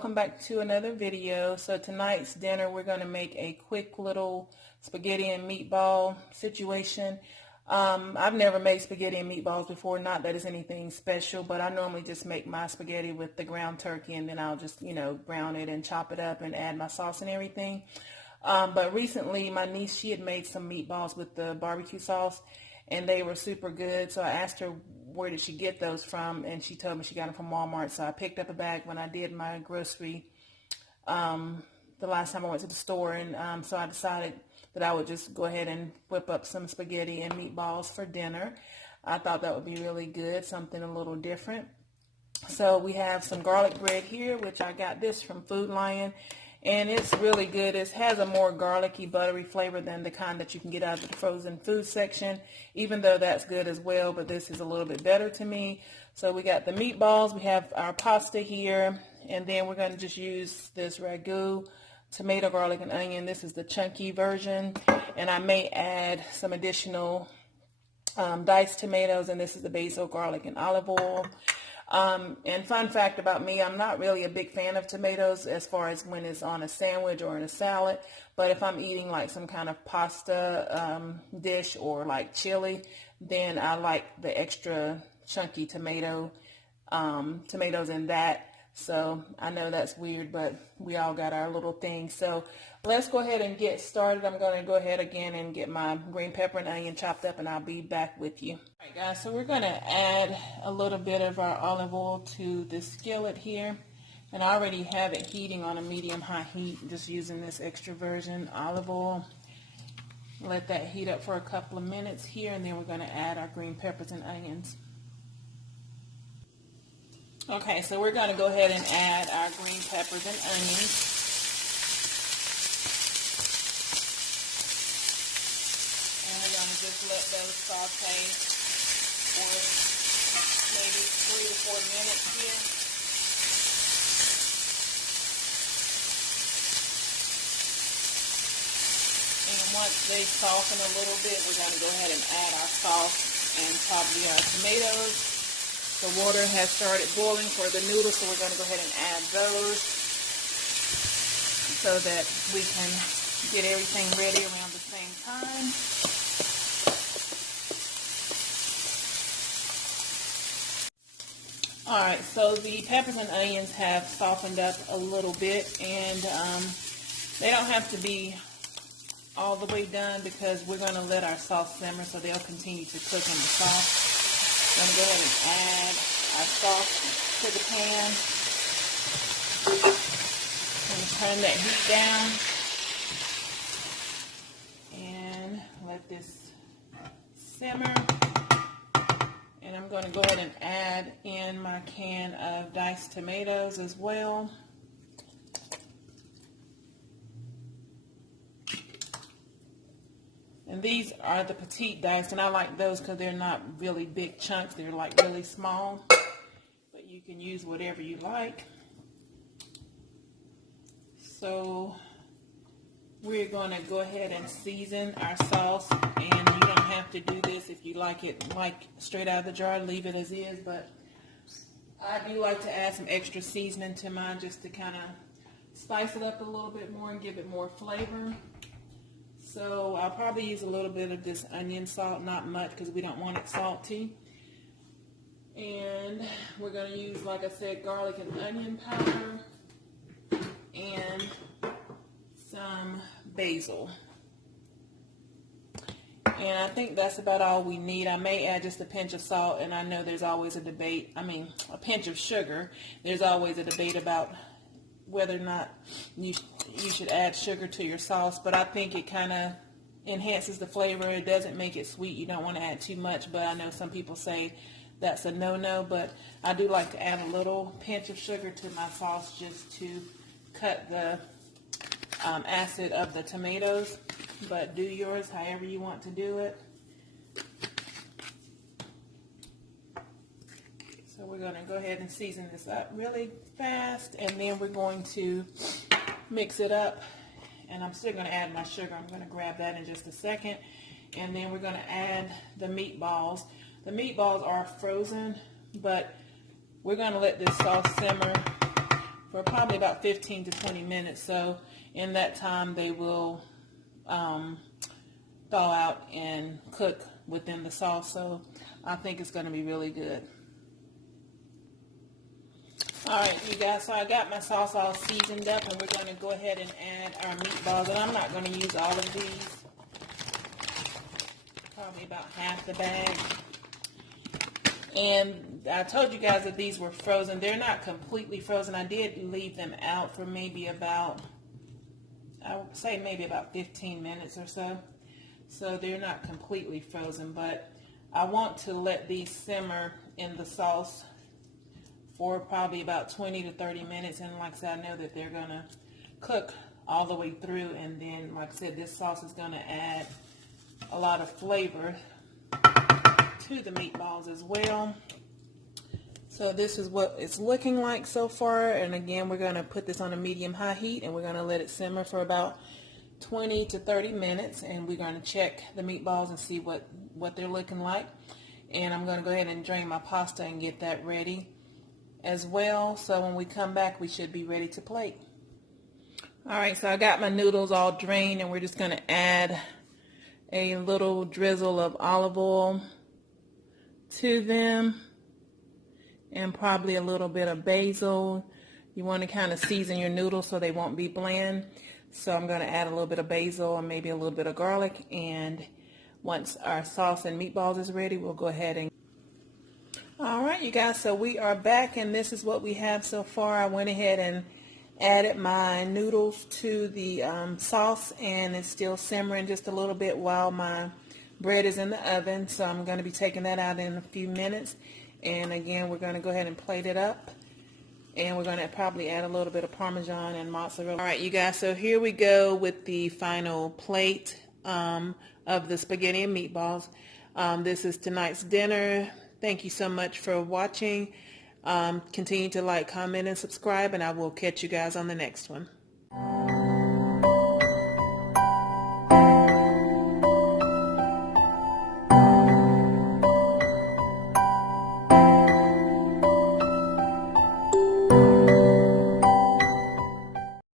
welcome back to another video. So tonight's dinner, we're going to make a quick little spaghetti and meatball situation. I've never made spaghetti and meatballs before, not that it's anything special, but I normally just make my spaghetti with the ground turkey, and then I'll just, brown it and chop it up and add my sauce and everything. But recently my niece, she had made some meatballs with the barbecue sauce, and they were super good. So I asked her where did she get those from, and she told me she got them from Walmart. So I picked up a bag when I did my grocery the last time I went to the store, and so I decided that I would just go ahead and whip up some spaghetti and meatballs for dinner. I thought that would be really good, something a little different. So we have some garlic bread here, which I got this from Food Lion, and it's really good. It has a more garlicky, buttery flavor than the kind that you can get out of the frozen food section, even though that's good as well, but this is a little bit better to me. So we got the meatballs, we have our pasta here, and then we're going to just use this ragu, tomato, garlic, and onion. This is the chunky version, and I may add some additional diced tomatoes, and this is the basil, garlic, and olive oil. And fun fact about me, I'm not really a big fan of tomatoes as far as when it's on a sandwich or in a salad, but if I'm eating like some kind of pasta dish or like chili, then I like the extra chunky tomatoes in that. So I know that's weird, but we all got our little things. So let's go ahead and get started. I'm going to go ahead again and get my green pepper and onion chopped up, and I'll be back with you. All right, guys, so we're going to add a little bit of our olive oil to this skillet here. And I already have it heating on a medium-high heat, just using this extra virgin olive oil. Let that heat up for a couple of minutes here, and then we're going to add our green peppers and onions. Okay, so we're going to go ahead and add our green peppers and onions. And we're going to just let those saute for maybe 3 to 4 minutes here. And once they soften a little bit, we're going to go ahead and add our sauce and probably our tomatoes. The water has started boiling for the noodles, so we're going to go ahead and add those so that we can get everything ready around the same time. Alright, so the peppers and onions have softened up a little bit, and they don't have to be all the way done because we're going to let our sauce simmer, so they'll continue to cook in the sauce. I'm going to go ahead and add our sauce to the pan. I'm going to turn that heat down and let this simmer. And I'm going to go ahead and add in my can of diced tomatoes as well. And these are the petite diced, and I like those because they're not really big chunks. They're like really small, but you can use whatever you like. So we're going to go ahead and season our sauce, and you don't have to do this if you like it like straight out of the jar. Leave it as is, but I do like to add some extra seasoning to mine just to kind of spice it up a little bit more and give it more flavor. So I'll probably use a little bit of this onion salt, not much because we don't want it salty. And we're going to use, like I said, garlic and onion powder and some basil. And I think that's about all we need. I may add just a pinch of salt, and I know there's always a debate, a pinch of sugar. There's always a debate about whether or not you should add sugar to your sauce, but I think it kind of enhances the flavor. It doesn't make it sweet. You don't want to add too much, but I know some people say that's a no-no, but I do like to add a little pinch of sugar to my sauce just to cut the acid of the tomatoes, but do yours however you want to do it. So we're going to go ahead and season this up really fast, and then we're going to mix it up, and I'm still going to add my sugar. I'm going to grab that in just a second, and then we're going to add the meatballs. The meatballs are frozen, but we're going to let this sauce simmer for probably about 15 to 20 minutes. So in that time they will thaw out and cook within the sauce. So I think it's going to be really good. Alright, you guys, so I got my sauce all seasoned up, and we're going to go ahead and add our meatballs. And I'm not going to use all of these. Probably about half the bag. And I told you guys that these were frozen. They're not completely frozen. I did leave them out for maybe about, I would say maybe about 15 minutes or so. So they're not completely frozen, but I want to let these simmer in the sauce for probably about 20 to 30 minutes. And like I said, I know that they're going to cook all the way through. And then, like I said, this sauce is going to add a lot of flavor to the meatballs as well. So this is what it's looking like so far. And again, we're going to put this on a medium-high heat, and we're going to let it simmer for about 20 to 30 minutes. And we're going to check the meatballs and see what they're looking like. And I'm going to go ahead and drain my pasta and get that ready as well. So when we come back, we should be ready to plate. Alright, so I got my noodles all drained, and we're just going to add a little drizzle of olive oil to them, and probably a little bit of basil. You want to kind of season your noodles so they won't be bland. So I'm going to add a little bit of basil and maybe a little bit of garlic. And once our sauce and meatballs is ready, we'll go ahead and... Alright, you guys, so we are back, and this is what we have so far. I went ahead and added my noodles to the sauce, and it's still simmering just a little bit while my bread is in the oven. So I'm going to be taking that out in a few minutes. And again, we're going to go ahead and plate it up, and we're going to probably add a little bit of Parmesan and mozzarella. Alright, you guys, so here we go with the final plate of the spaghetti and meatballs. This is tonight's dinner. Thank you so much for watching. Continue to like, comment, and subscribe, and I will catch you guys on the next one.